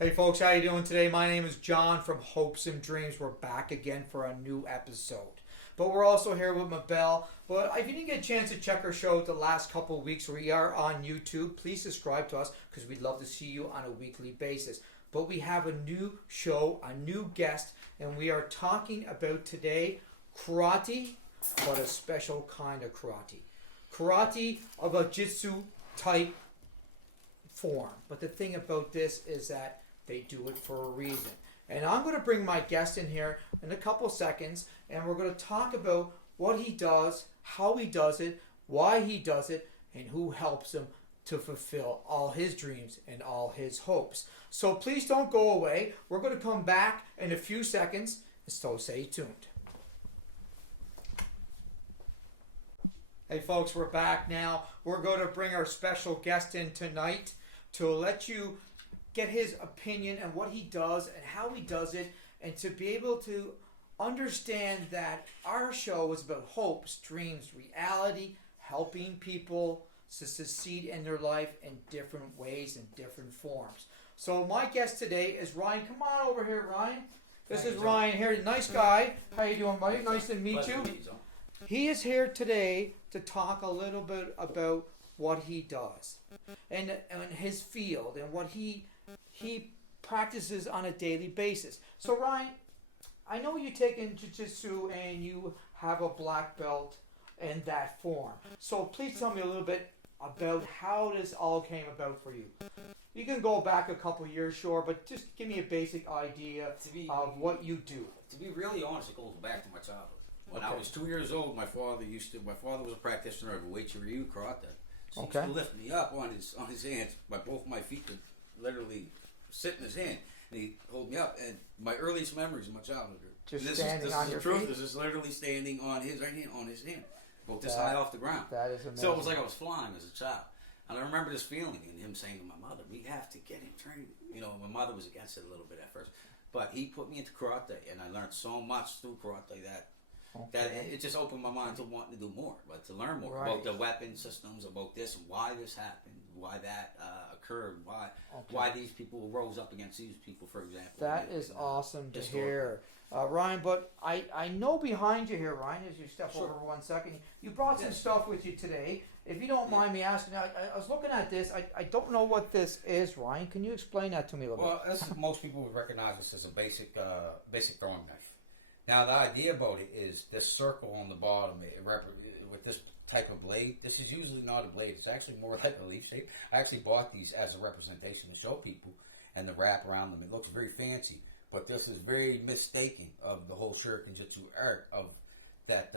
Hey folks, how you doing today? My name is John from Hopes and Dreams. We're back again for a new episode. But we're also here with Mabel. But if you didn't get a chance to check our show the last couple of weeks, we are on YouTube. Please subscribe to us because we'd love to see you on a weekly basis. But we have a new show, a new guest, and we are talking about today karate, but a special kind of karate. Karate of a jitsu type form. But the thing about this is that they do it for a reason. And I'm going to bring my guest in here in a couple seconds, and we're going to talk about what he does, how he does it, why he does it, and who helps him to fulfill all his dreams and all his hopes. So please don't go away. We're going to come back in a few seconds, so stay tuned. Hey folks, we're back now. We're going to bring our special guest in tonight to let you get his opinion and what he does and how he does it, and to be able to understand that our show is about hopes, dreams, reality, helping people to succeed in their life in different ways and different forms. So my guest today is Ryan. Come on over here, Ryan. This is Ryan here, nice guy. How you doing, buddy? Nice to meet you. He is here today to talk a little bit about what he does and his field and what he practices on a daily basis. So Ryan, I know you take in jiu-jitsu and you have a black belt in that form. So please tell me a little bit about how this all came about for you. You can go back a couple years, sure, but just give me a basic idea of what you do. To be really honest, it goes back to my childhood. When I was 2 years old, my father was a practitioner of Uechi-Ryu karate. So he used to lift me up on his hands by both my feet to literally sit in his hand, and he'd hold me up. And my earliest memories of my childhood are just standing on your feet. This is literally standing on his hand, both this high off the ground. That is amazing. So it was like I was flying as a child. And I remember this feeling and him saying to my mother, "We have to get him trained." You know, my mother was against it a little bit at first, but he put me into karate, and I learned so much through karate that it just opened my mind to wanting to do more, but to learn more about the weapon systems, about this, why this happened, why that occurred, why these people rose up against these people, for example. That is awesome to hear. Ryan, but I know behind you here, Ryan, as you step over 1 second, you brought some stuff with you today. If you don't mind me asking, I was looking at this. I don't know what this is, Ryan. Can you explain that to me a little bit? Well, most people would recognize this as a basic throwing knife. Now, the idea about it is this circle on the bottom with this type of blade. This is usually not a blade. It's actually more like a leaf shape. I actually bought these as a representation to show people, and the wrap around them. It looks very fancy, but this is very mistaken of the whole Shuriken Jutsu art of that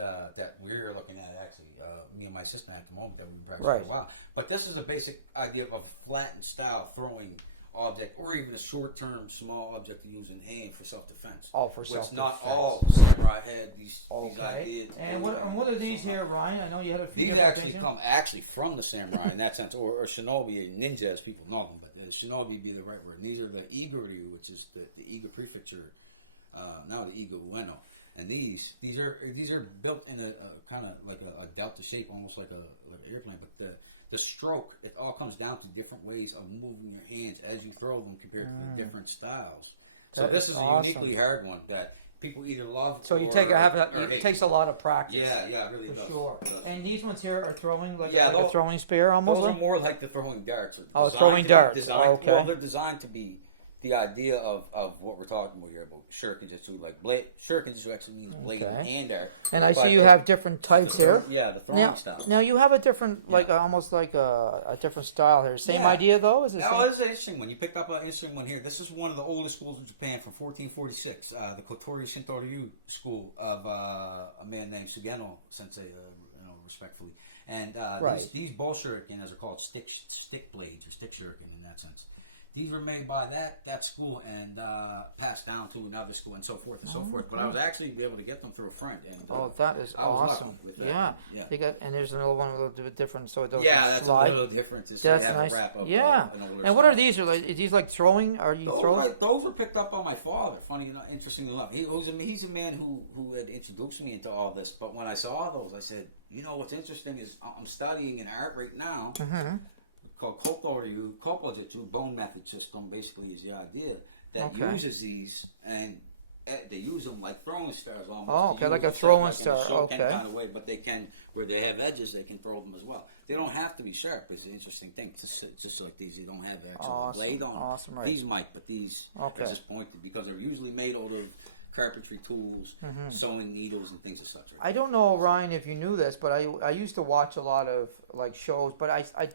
we're looking at, actually, me and my sister at the moment, that we've been practicing for a while. But this is a basic idea of a flattened style throwing object, or even a short-term small object to use in hand for self-defense. Oh, for self-defense. It's not all samurai had these ideas. And what are these here, Ryan? I know you had a few. These actually come from the samurai in that sense, or shinobi, ninja as people know them, but shinobi would be the right word. And these are the Iga-ryu, which is the Iga prefecture, now the Iga Ueno. And these are built in a kind of like a delta shape, almost like an airplane, but the stroke, it all comes down to different ways of moving your hands as you throw them compared to the different styles. So this is a uniquely hard one that people either love. So you it takes a lot of practice. Yeah, it really does. Sure. And these ones here are throwing like a throwing spear almost. Those are more like the throwing darts. Throwing darts. Well, they're designed to be the idea of what we're talking about here, about Shuriken Jutsu, like blade. Shuriken Jutsu actually means blade and dart. And I see you have different types here. Yeah, the throwing style. Now you have a different, almost like a different style here. Same idea though? Is it? No, it's an interesting one. You picked up an interesting one here. This is one of the oldest schools in Japan from 1446, the Kotori Shinto-ryu school of a man named Sugeno Sensei, respectfully. And these bow shuriken, as they're called, stick blades or stick shuriken in that sense. These were made by that school and passed down to another school and so forth and so forth. But I was actually able to get them through a friend. And, that is awesome. Yeah. They got, and there's another one a little bit different, so it doesn't that's slide. a little different. That's nice. And what are these? Are these like throwing? Are you throwing? Those were picked up by my father. Funny enough, interesting enough. He's a man who had introduced me into all this. But when I saw those, I said, what's interesting is I'm studying an art right now called Kopo bone method system. Basically, is the idea that uses these, and they use them like throwing stars almost. Oh, okay, like a throwing star. Okay. Kind of way, but they can, where they have edges, they can throw them as well. They don't have to be sharp. It's an interesting thing. Just like these, you don't have actual blade on them. Awesome, right. These might, but these are just pointed because they're usually made out of carpentry tools, sewing needles, and things of such. Right? I don't know, Ryan, if you knew this, but I used to watch a lot of like shows, but I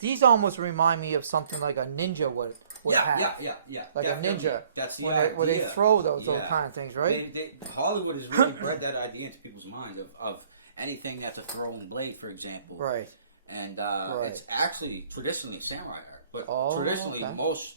these almost remind me of something like a ninja would have. Yeah. Like definitely. a ninja. That's the idea. Where they throw those kind of things, right? Hollywood has really bred that idea into people's mind of anything that's a throwing blade, for example. Right. And it's actually traditionally samurai art, but traditionally most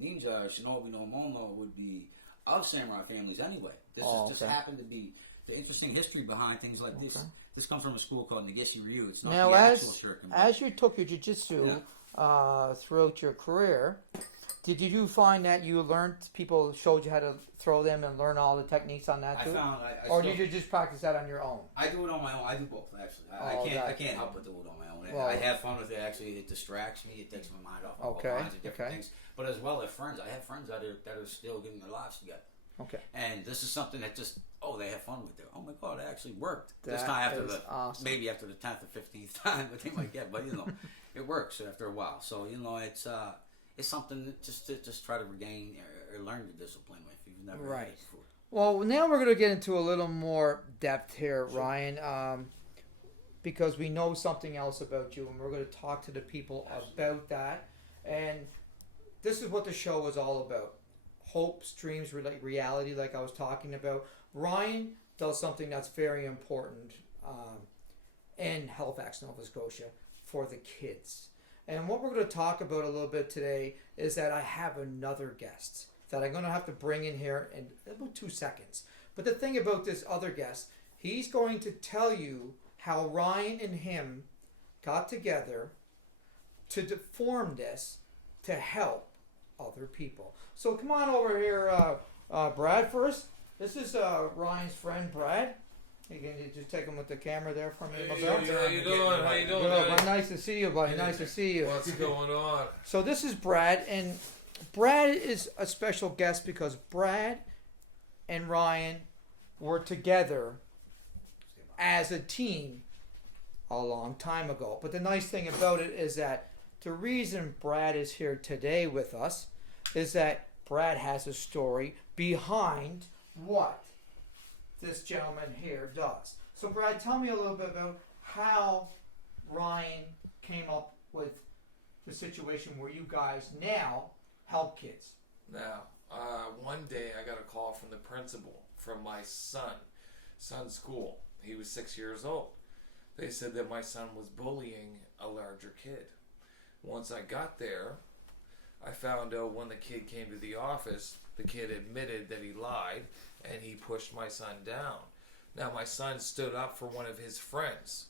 ninja, shinobi no mono would be of samurai families anyway. This just happened to be the interesting history behind things like this. This comes from a school called Nagishi Ryu. It's not now, the actual shuriken. As you took your jiu-jitsu throughout your career, did you find that you learned, people showed you how to throw them and learn all the techniques on that too? Or did you just practice that on your own? I do it on my own. I do both, actually. I can't help but do it on my own. Well, I have fun with it. Actually, it distracts me. It takes my mind off all kinds of different things. But as well as friends, I have friends that are still getting their lives together. Okay. And this is something that just, they have fun with it. Oh my God, it actually worked. This time maybe after the 10th or 15th time that they might get, but it works after a while. So, it's something that just try to regain or learn the discipline if you've never had it before. Well, now we're going to get into a little more depth here, Ryan, because we know something else about you, and we're going to talk to the people about that. And this is what the show is all about. Hopes, dreams, reality, like I was talking about. Ryan does something that's very important in Halifax, Nova Scotia, for the kids. And what we're going to talk about a little bit today is that I have another guest that I'm going to have to bring in here in about 2 seconds. But the thing about this other guest, he's going to tell you how Ryan and him got together to form this to help other people. So come on over here, Brad, first. This is Ryan's friend, Brad. You can just take him with the camera there for me, Mabel. How you doing? How you doing? Good. Nice to see you, buddy. Nice to see you. What's going on? So this is Brad, and Brad is a special guest because Brad and Ryan were together as a team a long time ago. But the nice thing about it is that the reason Brad is here today with us is that Brad has a story behind what this gentleman here does. So Brad, tell me a little bit about how Ryan came up with the situation where you guys now help kids. Now, one day I got a call from the principal from my son's school. He was 6 years old. They said that my son was bullying a larger kid. Once I got there, I found out when the kid came to the office, the kid admitted that he lied and he pushed my son down. Now my son stood up for one of his friends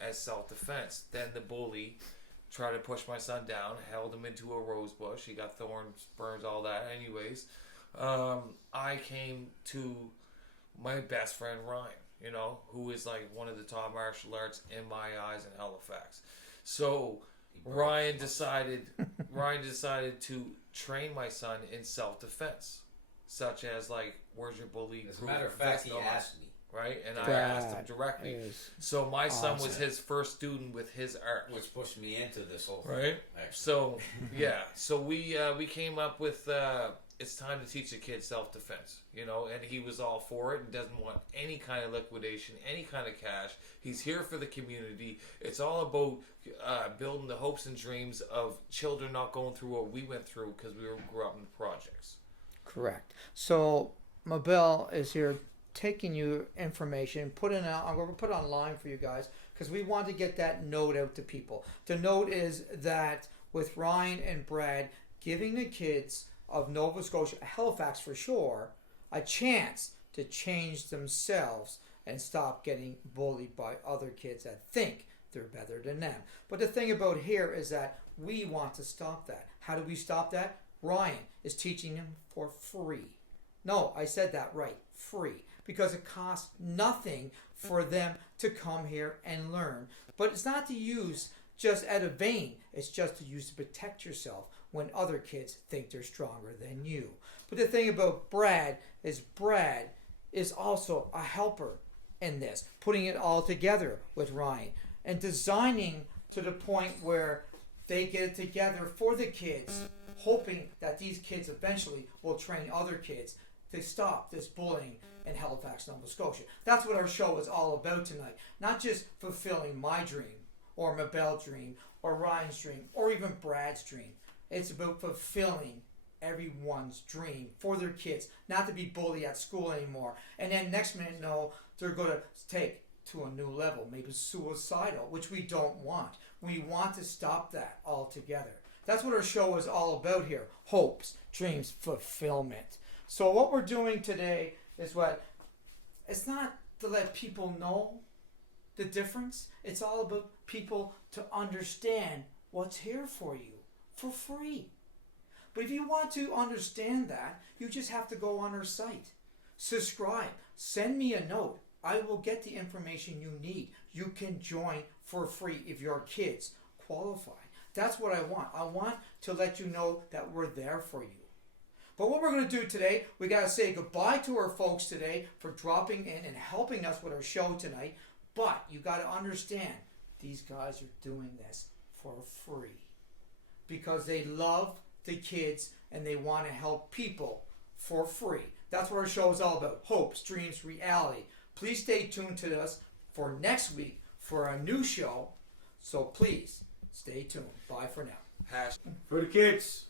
as self-defense. Then the bully tried to push my son down, held him into a rose bush. He got thorns, burns, all that. Anyways, I came to my best friend Ryan, who is like one of the top martial arts in my eyes in Halifax. So Ryan decided to train my son in self-defense, such as like, where's your bully? As a matter of fact, he asked me. Right, and I asked him directly. So my son was his first student with his art, which pushed me into this whole thing. Right. So so we came up with it's time to teach the kid self-defense, and he was all for it and doesn't want any kind of liquidation, any kind of cash. He's here for the community. It's all about building the hopes and dreams of children not going through what we went through because we grew up in the projects. Correct. So Mabel is here taking you information, I'm going to put it online for you guys because we want to get that note out to people. The note is that with Ryan and Brad giving the kids of Nova Scotia, Halifax for sure, a chance to change themselves and stop getting bullied by other kids that think they're better than them. But the thing about here is that we want to stop that. How do we stop that? Ryan is teaching them for free. No, I said that right, free. Because it costs nothing for them to come here and learn. But it's not to use just out of vain. It's just to use to protect yourself when other kids think they're stronger than you. But the thing about Brad is also a helper in this, putting it all together with Ryan and designing to the point where they get it together for the kids, hoping that these kids eventually will train other kids to stop this bullying in Halifax, Nova Scotia. That's what our show is all about tonight. Not just fulfilling my dream, or Mabel's dream, or Ryan's dream, or even Brad's dream. It's about fulfilling everyone's dream for their kids, not to be bullied at school anymore. And then next minute, no, they're going to take to a new level, maybe suicidal, which we don't want. We want to stop that altogether. That's what our show is all about here. Hopes, dreams, fulfillment. So what we're doing today is it's not to let people know the difference. It's all about people to understand what's here for you for free. But if you want to understand that, you just have to go on our site. Subscribe. Send me a note. I will get the information you need. You can join for free if your kids qualify. That's what I want. I want to let you know that we're there for you. But what we're going to do today, we got to say goodbye to our folks today for dropping in and helping us with our show tonight. But you got to understand, these guys are doing this for free because they love the kids and they want to help people for free. That's what our show is all about. Hopes, dreams, reality. Please stay tuned to us for next week for a new show. So please stay tuned. Bye for now. Hash. For the kids.